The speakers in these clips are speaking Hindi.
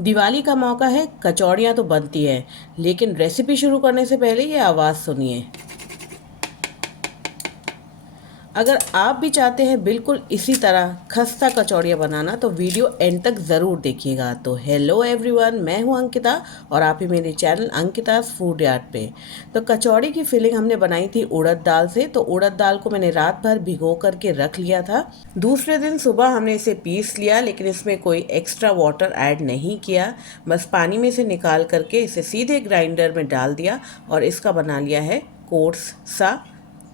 दिवाली का मौका है, कचौड़ियाँ तो बनती हैं, लेकिन रेसिपी शुरू करने से पहले ये आवाज़ सुनिए। अगर आप भी चाहते हैं बिल्कुल इसी तरह खस्ता कचौड़ियाँ बनाना तो वीडियो एंड तक ज़रूर देखिएगा। तो हेलो एवरीवन, मैं हूँ अंकिता और आप ही मेरे चैनल अंकिता's फूड यार्ड पे। तो कचौड़ी की फिलिंग हमने बनाई थी उड़द दाल से। तो उड़द दाल को मैंने रात भर भिगो करके रख लिया था। दूसरे दिन सुबह हमने इसे पीस लिया, लेकिन इसमें कोई एक्स्ट्रा वाटर ऐड नहीं किया। बस पानी में से निकाल करके इसे सीधे ग्राइंडर में डाल दिया और इसका बना लिया है कोर्स सा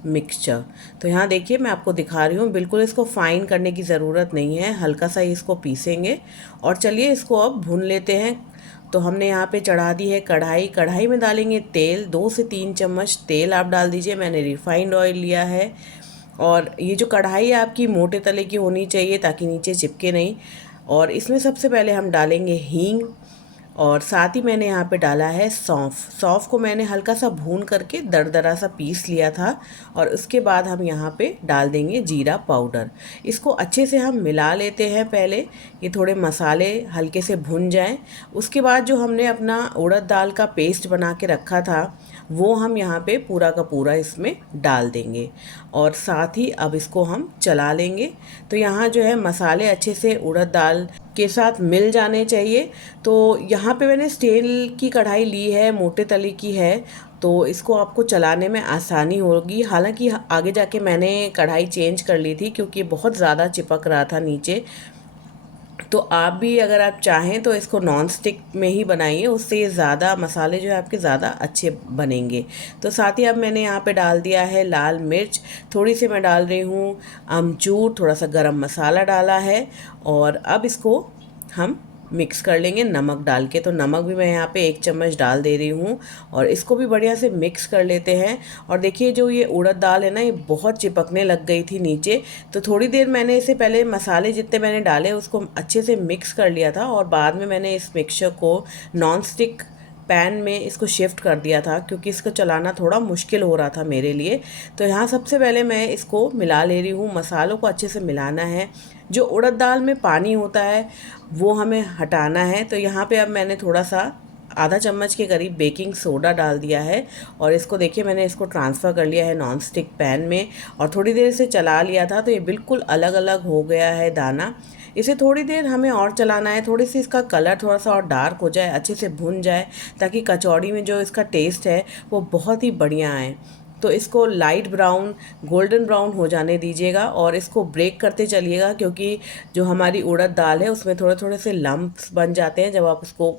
मिक्सचर। तो यहाँ देखिए मैं आपको दिखा रही हूँ, बिल्कुल इसको फाइन करने की ज़रूरत नहीं है, हल्का सा ही इसको पीसेंगे। और चलिए इसको अब भून लेते हैं। तो हमने यहाँ पे चढ़ा दी है कढ़ाई। कढ़ाई में डालेंगे तेल, 2 से 3 चम्मच तेल आप डाल दीजिए। मैंने रिफाइंड ऑयल लिया है। और ये जो कढ़ाई आपकी मोटे तले की होनी चाहिए ताकि नीचे चिपके नहीं। और इसमें सबसे पहले हम डालेंगे हींग और साथ ही मैंने यहाँ पे डाला है सौंफ। सौंफ को मैंने हल्का सा भून करके दरदरा सा पीस लिया था। और उसके बाद हम यहाँ पे डाल देंगे जीरा पाउडर। इसको अच्छे से हम मिला लेते हैं पहले, ये थोड़े मसाले हल्के से भुन जाएं। उसके बाद जो हमने अपना उड़द दाल का पेस्ट बना के रखा था वो हम यहाँ पे पूरा का पूरा इसमें डाल देंगे और साथ ही अब इसको हम चला लेंगे। तो यहाँ जो है मसाले अच्छे से उड़द दाल के साथ मिल जाने चाहिए। तो यहाँ पे मैंने स्टील की कढ़ाई ली है, मोटे तले की है, तो इसको आपको चलाने में आसानी होगी। हालांकि आगे जाके मैंने कढ़ाई चेंज कर ली थी क्योंकि बहुत ज़्यादा चिपक रहा था नीचे। तो आप भी अगर आप चाहें तो इसको नॉन स्टिक में ही बनाइए, उससे ये ज़्यादा मसाले जो है आपके ज़्यादा अच्छे बनेंगे। तो साथ ही अब मैंने यहाँ पे डाल दिया है लाल मिर्च, थोड़ी सी मैं डाल रही हूँ अमचूर, थोड़ा सा गरम मसाला डाला है। और अब इसको हम मिक्स कर लेंगे नमक डाल के। तो नमक भी मैं यहाँ पे 1 चम्मच डाल दे रही हूँ और इसको भी बढ़िया से मिक्स कर लेते हैं। और देखिए जो ये उड़द दाल है ना, ये बहुत चिपकने लग गई थी नीचे। तो थोड़ी देर मैंने इसे पहले मसाले जितने मैंने डाले उसको अच्छे से मिक्स कर लिया था और बाद में मैंने इस मिक्सचर को नॉन स्टिक पैन में इसको शिफ्ट कर दिया था क्योंकि इसको चलाना थोड़ा मुश्किल हो रहा था मेरे लिए। तो यहाँ सबसे पहले मैं इसको मिला ले रही हूँ, मसालों को अच्छे से मिलाना है। जो उड़द दाल में पानी होता है वो हमें हटाना है। तो यहाँ पे अब मैंने थोड़ा सा आधा चम्मच के करीब बेकिंग सोडा डाल दिया है और इसको देखिए मैंने इसको ट्रांसफ़र कर लिया है नॉन स्टिक पैन में और थोड़ी देर से चला लिया था। तो ये बिल्कुल अलग अलग हो गया है दाना। इसे थोड़ी देर हमें और चलाना है, थोड़ी सी इसका कलर थोड़ा सा और डार्क हो जाए, अच्छे से भुन जाए, ताकि कचौड़ी में जो इसका टेस्ट है वो बहुत ही बढ़िया आए। तो इसको लाइट ब्राउन, गोल्डन ब्राउन हो जाने दीजिएगा और इसको ब्रेक करते चलिएगा क्योंकि जो हमारी उड़द दाल है उसमें थोड़े थोड़े से लम्प्स बन जाते हैं जब आप उसको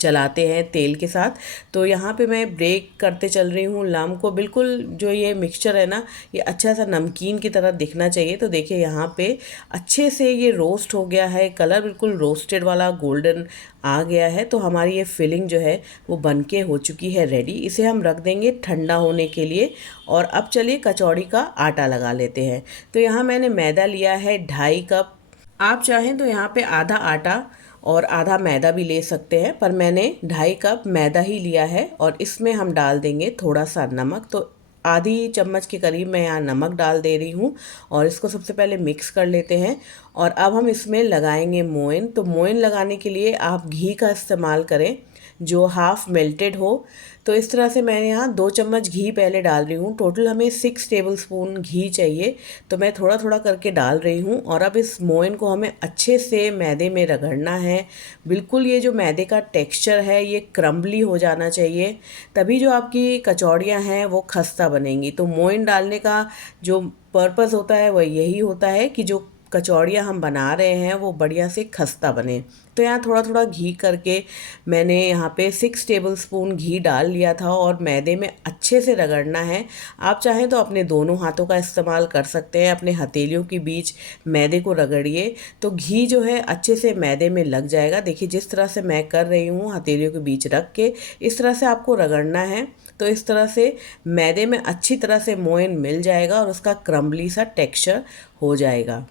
चलाते हैं तेल के साथ। तो यहाँ पे मैं ब्रेक करते चल रही हूँ लम को। बिल्कुल जो ये मिक्सचर है ना, ये अच्छा सा नमकीन की तरह दिखना चाहिए। तो देखिए यहाँ पे अच्छे से ये रोस्ट हो गया है, कलर बिल्कुल रोस्टेड वाला गोल्डन आ गया है। तो हमारी ये फिलिंग जो है वो बनके हो चुकी है रेडी। इसे हम रख देंगे ठंडा होने के लिए। और अब चलिए कचौड़ी का आटा लगा लेते हैं। तो यहाँ मैंने मैदा लिया है 2.5 कप। आप चाहें तो यहाँ पे आधा आटा और आधा मैदा भी ले सकते हैं, पर मैंने 2.5 कप मैदा ही लिया है। और इसमें हम डाल देंगे थोड़ा सा नमक। तो आधी चम्मच के करीब मैं यहाँ नमक डाल दे रही हूँ और इसको सबसे पहले मिक्स कर लेते हैं। और अब हम इसमें लगाएंगे मोइन। तो मोइन लगाने के लिए आप घी का इस्तेमाल करें जो हाफ़ मेल्टेड हो। तो इस तरह से मैं यहाँ 2 चम्मच घी पहले डाल रही हूँ। टोटल हमें 6 टेबलस्पून घी चाहिए, तो मैं थोड़ा थोड़ा करके डाल रही हूँ। और अब इस मोइन को हमें अच्छे से मैदे में रगड़ना है। बिल्कुल ये जो मैदे का टेक्सचर है ये क्रम्बली हो जाना चाहिए, तभी जो आपकी कचौड़ियाँ हैं वो खस्ता बनेंगी। तो मोइन डालने का जो पर्पज़ होता है वह यही होता है कि जो कचौड़ियाँ हम बना रहे हैं वो बढ़िया से खस्ता बने। तो यहाँ थोड़ा थोड़ा घी करके मैंने यहाँ पे 6 टेबलस्पून घी डाल लिया था और मैदे में अच्छे से रगड़ना है। आप चाहें तो अपने दोनों हाथों का इस्तेमाल कर सकते हैं, अपने हथेलियों के बीच मैदे को रगड़िए तो घी जो है अच्छे से मैदे में लग जाएगा। देखिए जिस तरह से मैं कर रही हूँ, हथेलियों के बीच रख के इस तरह से आपको रगड़ना है। तो इस तरह से मैदे में अच्छी तरह से मोइन मिल जाएगा और उसका क्रम्बली सा टेक्सचर हो जाएगा।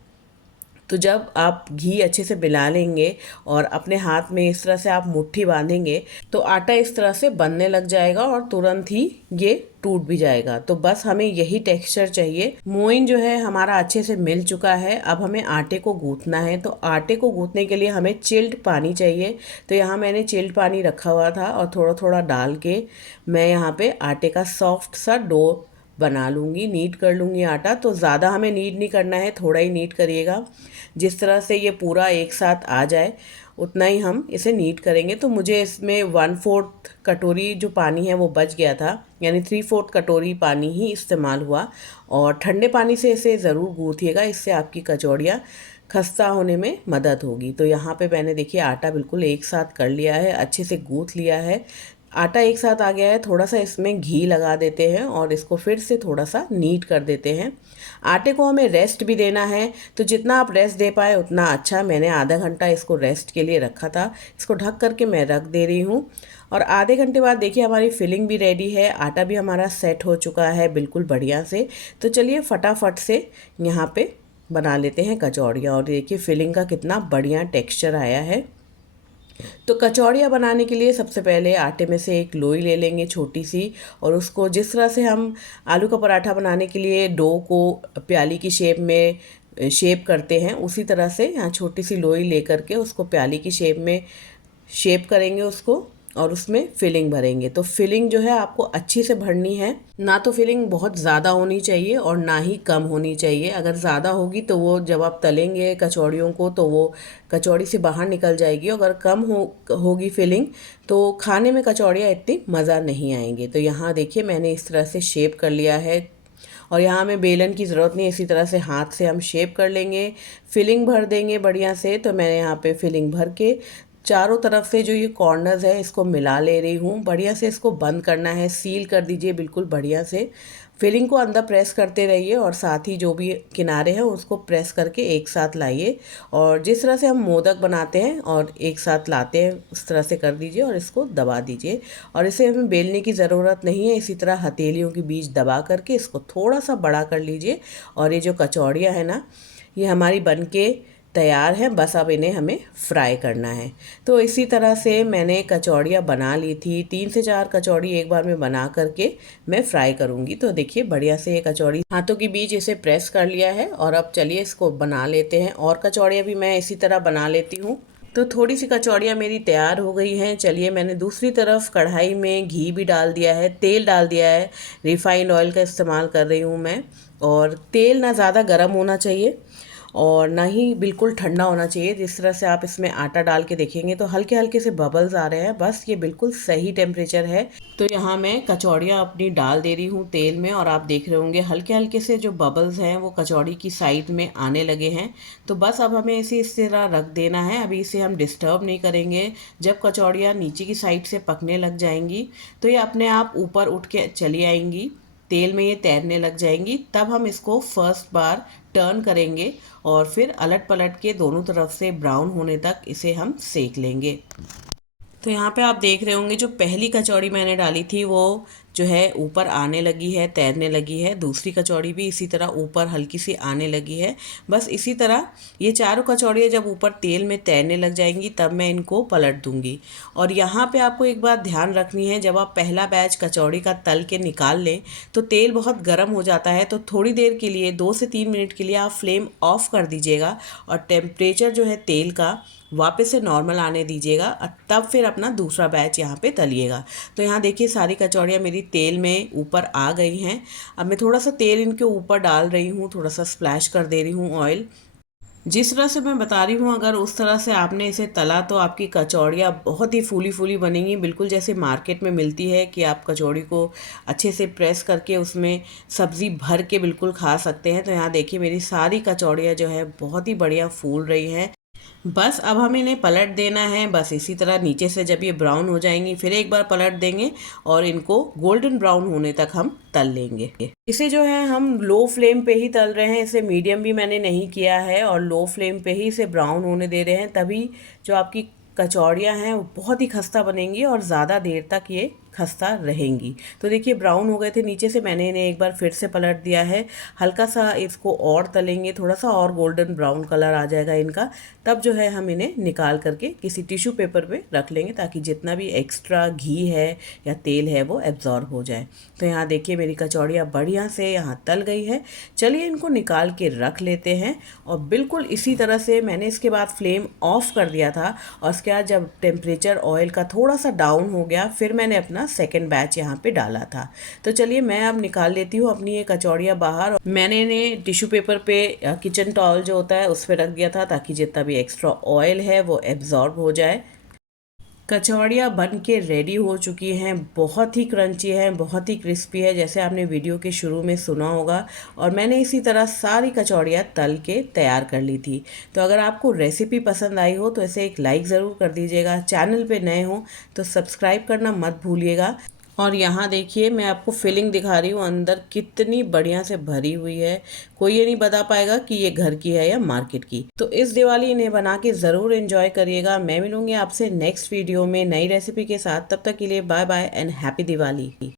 तो जब आप घी अच्छे से मिला लेंगे और अपने हाथ में इस तरह से आप मुट्ठी बांधेंगे तो आटा इस तरह से बनने लग जाएगा और तुरंत ही ये टूट भी जाएगा। तो बस हमें यही टेक्सचर चाहिए। मोइन जो है हमारा अच्छे से मिल चुका है। अब हमें आटे को गूंथना है। तो आटे को गूंथने के लिए हमें चिल्ड पानी चाहिए। तो यहाँ मैंने चिल्ड पानी रखा हुआ था और थोड़ा थोड़ा डाल के मैं यहाँ पे आटे का सॉफ्ट सा डो बना लूँगी, नीड कर लूँगी आटा। तो ज़्यादा हमें नीड नहीं करना है, थोड़ा ही नीड करिएगा। जिस तरह से ये पूरा एक साथ आ जाए उतना ही हम इसे नीड करेंगे। तो मुझे इसमें 1/4 कटोरी जो पानी है वो बच गया था, यानी 3/4 कटोरी पानी ही इस्तेमाल हुआ। और ठंडे पानी से इसे ज़रूर गूँथिएगा, इससे आपकी कचौड़ियाँ खस्ता होने में मदद होगी। तो यहाँ पे मैंने देखिए आटा बिल्कुल एक साथ कर लिया है, अच्छे से गूँथ लिया है। आटा एक साथ आ गया है। थोड़ा सा इसमें घी लगा देते हैं और इसको फिर से थोड़ा सा नीड कर देते हैं। आटे को हमें रेस्ट भी देना है, तो जितना आप रेस्ट दे पाए उतना अच्छा। मैंने आधा घंटा इसको रेस्ट के लिए रखा था। इसको ढक करके मैं रख दे रही हूँ और आधे घंटे बाद देखिए हमारी फिलिंग भी रेडी है, आटा भी हमारा सेट हो चुका है बिल्कुल बढ़िया से। तो चलिए फटाफट से यहाँ पे बना लेते हैं कचौड़ियाँ। और देखिए फिलिंग का कितना बढ़िया टेक्स्चर आया है। तो कचौड़ियाँ बनाने के लिए सबसे पहले आटे में से एक लोई ले लेंगे छोटी सी, और उसको जिस तरह से हम आलू का पराठा बनाने के लिए डो को प्याली की शेप में शेप करते हैं, उसी तरह से यहाँ छोटी सी लोई लेकर के उसको प्याली की शेप में शेप करेंगे उसको और उसमें फिलिंग भरेंगे। तो फिलिंग जो है आपको अच्छी से भरनी है, ना तो फिलिंग बहुत ज़्यादा होनी चाहिए और ना ही कम होनी चाहिए। अगर ज़्यादा होगी तो वो जब आप तलेंगे कचौड़ियों को तो वो कचौड़ी से बाहर निकल जाएगी। अगर कम होगी फिलिंग तो खाने में कचौड़ियाँ इतनी मज़ा नहीं आएंगे। तो यहाँ देखिए मैंने इस तरह से शेप कर लिया है और यहाँ हमें बेलन की ज़रूरत नहीं, इसी तरह से हाथ से हम शेप कर लेंगे, फिलिंग भर देंगे बढ़िया से। तो मैंने यहाँ पे फिलिंग भर के चारों तरफ से जो ये कॉर्नर्स है इसको मिला ले रही हूँ। बढ़िया से इसको बंद करना है, सील कर दीजिए बिल्कुल बढ़िया से। फिलिंग को अंदर प्रेस करते रहिए और साथ ही जो भी किनारे हैं उसको प्रेस करके एक साथ लाइए। और जिस तरह से हम मोदक बनाते हैं और एक साथ लाते हैं उस तरह से कर दीजिए और इसको दबा दीजिए। और इसे हमें बेलने की ज़रूरत नहीं है, इसी तरह हथेलियों के बीच दबा करके इसको थोड़ा सा बड़ा कर लीजिए। और ये जो कचौड़ियाँ हैं ना, ये हमारी बन के तैयार है, बस अब इन्हें हमें फ्राई करना है। तो इसी तरह से मैंने कचौड़ियाँ बना ली थी, 3 से 4 कचौड़ी एक बार में बना करके मैं फ्राई करूँगी। तो देखिए बढ़िया से ये कचौड़ी हाथों के बीच इसे प्रेस कर लिया है। और अब चलिए इसको बना लेते हैं। और कचौड़ियाँ भी मैं इसी तरह बना लेती हूँ। तो थोड़ी सी कचौड़ियाँ मेरी तैयार हो गई हैं। चलिए मैंने दूसरी तरफ कढ़ाई में घी भी डाल दिया है, तेल डाल दिया है। रिफाइंड ऑयल का इस्तेमाल कर रही हूँ मैं। और तेल ना ज़्यादा गर्म होना चाहिए और ना ही बिल्कुल ठंडा होना चाहिए। जिस तरह से आप इसमें आटा डाल के देखेंगे तो हल्के हल्के से बबल्स आ रहे हैं, बस ये बिल्कुल सही टेम्परेचर है। तो यहाँ मैं कचौड़ियाँ अपनी डाल दे रही हूँ तेल में और आप देख रहे होंगे हल्के हल्के से जो बबल्स हैं वो कचौड़ी की साइड में आने लगे हैं। तो बस अब हमें इसे इस तरह रख देना है। अभी इसे हम डिस्टर्ब नहीं करेंगे। जब कचौड़ियाँ नीचे की साइड से पकने लग जाएंगी तो ये अपने आप ऊपर उठ के चली आएंगी, तेल में ये तैरने लग जाएंगी। तब हम इसको फर्स्ट बार टर्न करेंगे और फिर अलट पलट के दोनों तरफ से ब्राउन होने तक इसे हम सेक लेंगे। तो यहाँ पे आप देख रहे होंगे जो पहली कचौड़ी मैंने डाली थी वो जो है ऊपर आने लगी है, तैरने लगी है। दूसरी कचौड़ी भी इसी तरह ऊपर हल्की सी आने लगी है। बस इसी तरह ये चारों कचौड़ियाँ जब ऊपर तेल में तैरने लग जाएंगी तब मैं इनको पलट दूंगी। और यहाँ पे आपको एक बात ध्यान रखनी है, जब आप पहला बैच कचौड़ी का तल के निकाल लें तो तेल बहुत गर्म हो जाता है। तो थोड़ी देर के लिए 2 से 3 मिनट के लिए आप फ्लेम ऑफ कर दीजिएगा और टेम्परेचर जो है तेल का वापस से नॉर्मल आने दीजिएगा, तब फिर अपना दूसरा बैच यहाँ पे तलिएगा। तो यहाँ देखिए सारी कचौड़ियाँ मेरी तेल में ऊपर आ गई हैं। अब मैं थोड़ा सा तेल इनके ऊपर डाल रही हूँ, थोड़ा सा स्प्लैश कर दे रही हूँ ऑयल। जिस तरह से मैं बता रही हूँ अगर उस तरह से आपने इसे तला तो आपकी कचौड़ियाँ बहुत ही फूली फूली बनेंगी, बिल्कुल जैसे मार्केट में मिलती है कि आप कचौड़ी को अच्छे से प्रेस करके उसमें सब्ज़ी भर के बिल्कुल खा सकते हैं। तो यहाँ देखिए मेरी सारी कचौड़ियाँ जो है बहुत ही बढ़िया फूल रही हैं। बस अब हमें इन्हें पलट देना है। बस इसी तरह नीचे से जब ये ब्राउन हो जाएंगी फिर एक बार पलट देंगे और इनको गोल्डन ब्राउन होने तक हम तल लेंगे। इसे जो है हम लो फ्लेम पे ही तल रहे हैं, इसे मीडियम भी मैंने नहीं किया है और लो फ्लेम पे ही इसे ब्राउन होने दे रहे हैं। तभी जो आपकी कचौड़ियाँ हैं वो बहुत ही खस्ता बनेंगी और ज़्यादा देर तक ये खस्ता रहेंगी। तो देखिए ब्राउन हो गए थे नीचे से, मैंने इन्हें एक बार फिर से पलट दिया है। हल्का सा इसको और तलेंगे, थोड़ा सा और गोल्डन ब्राउन कलर आ जाएगा इनका, तब जो है हम इन्हें निकाल करके किसी टिश्यू पेपर पे रख लेंगे ताकि जितना भी एक्स्ट्रा घी है या तेल है वो एब्जॉर्ब हो जाए। तो यहाँ देखिए मेरी कचौड़ियाँ बढ़िया से यहाँ तल गई है। चलिए इनको निकाल के रख लेते हैं। और बिल्कुल इसी तरह से मैंने इसके बाद फ्लेम ऑफ कर दिया था, और उसके बाद जब टेम्परेचर ऑयल का थोड़ा सा डाउन हो गया फिर मैंने अपना सेकेंड बैच यहाँ पे डाला था। तो चलिए मैं अब निकाल लेती हूँ अपनी ये कचौड़ियाँ बाहर। मैंने इन्हें टिश्यू पेपर पे किचन टॉवल जो होता है उस पर रख दिया था ताकि जितना भी एक्स्ट्रा ऑयल है वो एब्जॉर्ब हो जाए। कचौड़ियाँ बन के रेडी हो चुकी हैं, बहुत ही क्रंची है, बहुत ही क्रिस्पी है, जैसे आपने वीडियो के शुरू में सुना होगा। और मैंने इसी तरह सारी कचौड़ियाँ तल के तैयार कर ली थी। तो अगर आपको रेसिपी पसंद आई हो तो इसे एक लाइक ज़रूर कर दीजिएगा। चैनल पे नए हो तो सब्सक्राइब करना मत भूलिएगा। और यहाँ देखिए मैं आपको फिलिंग दिखा रही हूँ, अंदर कितनी बढ़िया से भरी हुई है। कोई ये नहीं बता पाएगा कि ये घर की है या मार्केट की। तो इस दिवाली इन्हें बना के ज़रूर एंजॉय करिएगा। मैं मिलूंगी आपसे नेक्स्ट वीडियो में नई रेसिपी के साथ। तब तक के लिए bye bye and happy Diwali.